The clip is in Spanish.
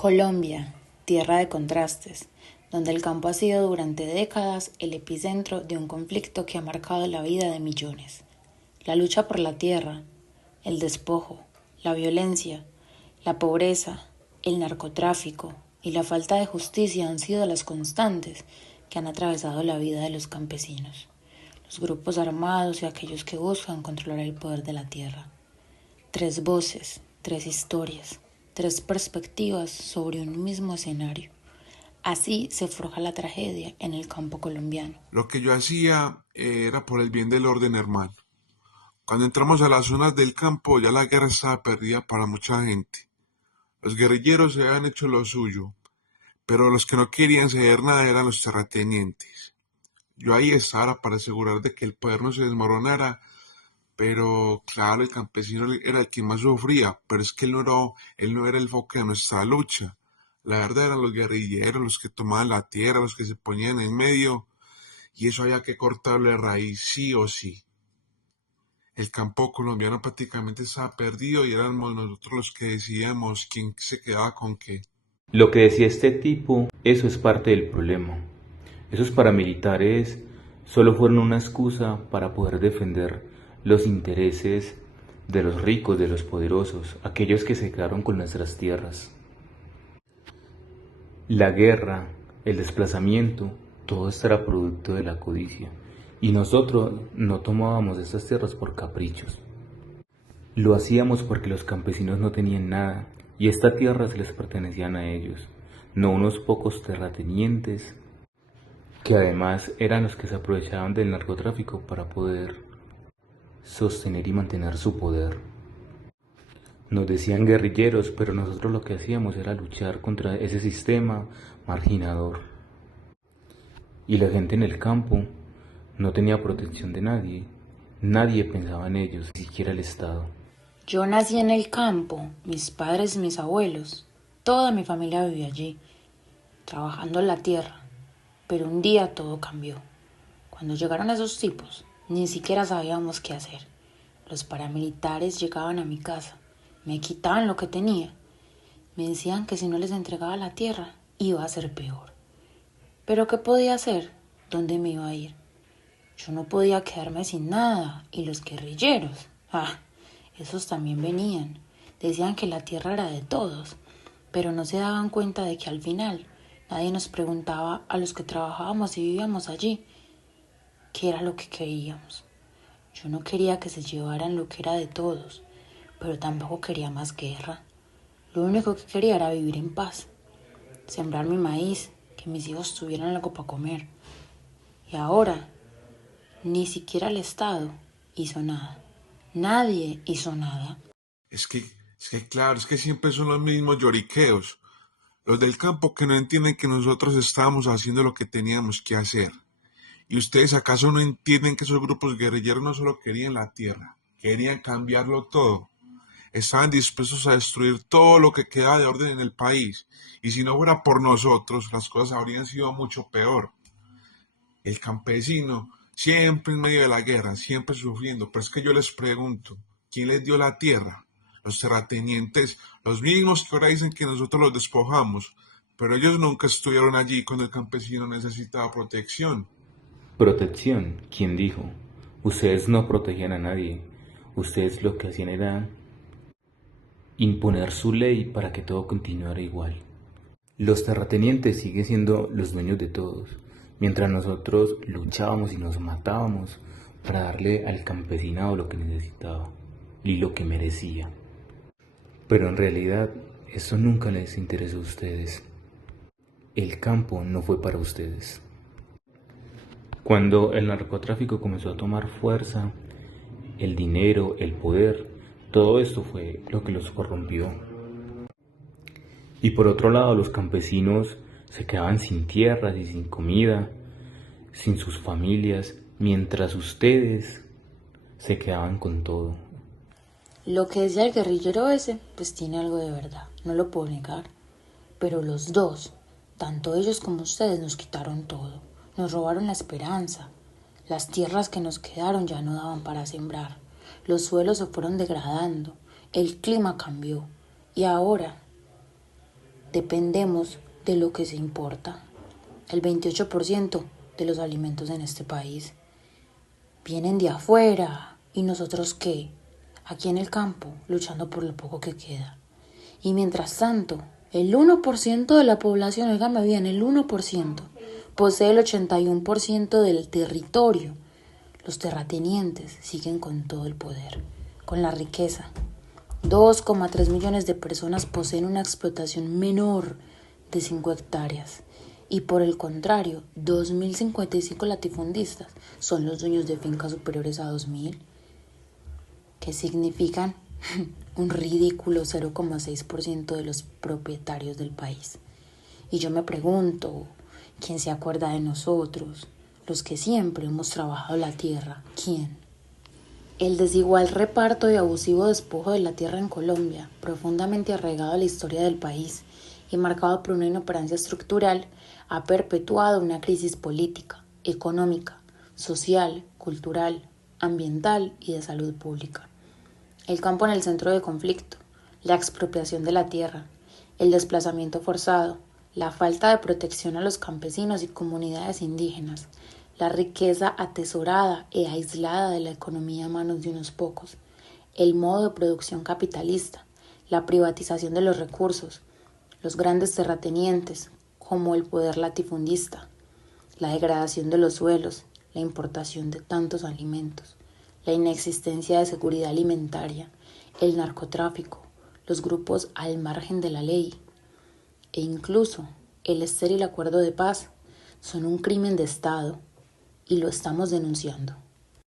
Colombia, tierra de contrastes, donde el campo ha sido durante décadas el epicentro de un conflicto que ha marcado la vida de millones. La lucha por la tierra, el despojo, la violencia, la pobreza, el narcotráfico y la falta de justicia han sido las constantes que han atravesado la vida de los campesinos, los grupos armados y aquellos que buscan controlar el poder de la tierra. Tres voces, tres historias, tres perspectivas sobre un mismo escenario. Así se forja la tragedia en el campo colombiano. Lo que yo hacía era por el bien del orden, hermano. Cuando entramos a las zonas del campo, ya la guerra estaba perdida para mucha gente. Los guerrilleros se habían hecho lo suyo, pero los que no querían ceder nada eran los terratenientes. Yo ahí estaba para asegurar de que el poder no se desmoronara, pero claro, el campesino era el que más sufría, pero es que él no era el foco de nuestra lucha. La verdad eran los guerrilleros, los que tomaban la tierra, los que se ponían en medio, y eso había que cortarlo de raíz, sí o sí. El campo colombiano prácticamente estaba perdido y éramos nosotros los que decidíamos quién se quedaba con qué. Lo que decía este tipo, eso es parte del problema. Esos paramilitares solo fueron una excusa para poder defender los intereses de los ricos, de los poderosos, aquellos que se quedaron con nuestras tierras. La guerra, el desplazamiento, todo esto era producto de la codicia. Y nosotros no tomábamos estas tierras por caprichos. Lo hacíamos porque los campesinos no tenían nada y estas tierras les pertenecían a ellos, no unos pocos terratenientes que además eran los que se aprovechaban del narcotráfico para poder sostener y mantener su poder. Nos decían guerrilleros, pero nosotros lo que hacíamos era luchar contra ese sistema marginador. Y la gente en el campo no tenía protección de nadie, nadie pensaba en ellos, ni siquiera el Estado. Yo nací en el campo, mis padres y mis abuelos, toda mi familia vivía allí, trabajando en la tierra, pero un día todo cambió. Cuando llegaron esos tipos, ni siquiera sabíamos qué hacer. Los paramilitares llegaban a mi casa, me quitaban lo que tenía, me decían que si no les entregaba la tierra, iba a ser peor. ¿Pero qué podía hacer? ¿Dónde me iba a ir? Yo no podía quedarme sin nada, y los guerrilleros, esos también venían. Decían que la tierra era de todos, pero no se daban cuenta de que al final nadie nos preguntaba a los que trabajábamos y vivíamos allí qué era lo que queríamos. Yo no quería que se llevaran lo que era de todos, pero tampoco quería más guerra. Lo único que quería era vivir en paz, sembrar mi maíz, que mis hijos tuvieran algo para comer. Y ahora, ni siquiera el Estado hizo nada. Nadie hizo nada. Claro, es que siempre son los mismos lloriqueos. Los del campo que no entienden que nosotros estábamos haciendo lo que teníamos que hacer. ¿Y ustedes acaso no entienden que esos grupos guerrilleros no solo querían la tierra, querían cambiarlo todo? Estaban dispuestos a destruir todo lo que quedaba de orden en el país. Y si no fuera por nosotros, las cosas habrían sido mucho peor. El campesino, siempre en medio de la guerra, siempre sufriendo. Pero es que yo les pregunto, ¿quién les dio la tierra? Los terratenientes, los mismos que ahora dicen que nosotros los despojamos, pero ellos nunca estuvieron allí cuando el campesino necesitaba protección. Protección, ¿quién dijo? Ustedes no protegían a nadie, ustedes lo que hacían era imponer su ley para que todo continuara igual. Los terratenientes siguen siendo los dueños de todos, mientras nosotros luchábamos y nos matábamos para darle al campesinado lo que necesitaba y lo que merecía. Pero en realidad eso nunca les interesó a ustedes. El campo no fue para ustedes. Cuando el narcotráfico comenzó a tomar fuerza, el dinero, el poder, todo esto fue lo que los corrompió. Y por otro lado, los campesinos se quedaban sin tierras y sin comida, sin sus familias, mientras ustedes se quedaban con todo. Lo que decía el guerrillero ese, pues tiene algo de verdad, no lo puedo negar. Pero los dos, tanto ellos como ustedes, nos quitaron todo. Nos robaron la esperanza. Las tierras que nos quedaron ya no daban para sembrar. Los suelos se fueron degradando. El clima cambió. Y ahora dependemos de lo que se importa. El 28% de los alimentos en este país vienen de afuera. ¿Y nosotros qué? Aquí en el campo, luchando por lo poco que queda. Y mientras tanto, el 1% de la población, óigame bien, el 1%, posee el 81% del territorio. Los terratenientes siguen con todo el poder, con la riqueza. 2,3 millones de personas poseen una explotación menor de 5 hectáreas. Y por el contrario, 2.055 latifundistas son los dueños de fincas superiores a 2.000, que significan un ridículo 0,6% de los propietarios del país. Y yo me pregunto, ¿quién se acuerda de nosotros? Los que siempre hemos trabajado la tierra, ¿quién? El desigual reparto y abusivo despojo de la tierra en Colombia, profundamente arraigado a la historia del país y marcado por una inoperancia estructural, ha perpetuado una crisis política, económica, social, cultural, ambiental y de salud pública. El campo en el centro de conflicto, la expropiación de la tierra, el desplazamiento forzado, la falta de protección a los campesinos y comunidades indígenas, la riqueza atesorada e aislada de la economía a manos de unos pocos, el modo de producción capitalista, la privatización de los recursos, los grandes terratenientes, como el poder latifundista, la degradación de los suelos, la importación de tantos alimentos, la inexistencia de seguridad alimentaria, el narcotráfico, los grupos al margen de la ley e incluso el estéril acuerdo de paz son un crimen de Estado y lo estamos denunciando.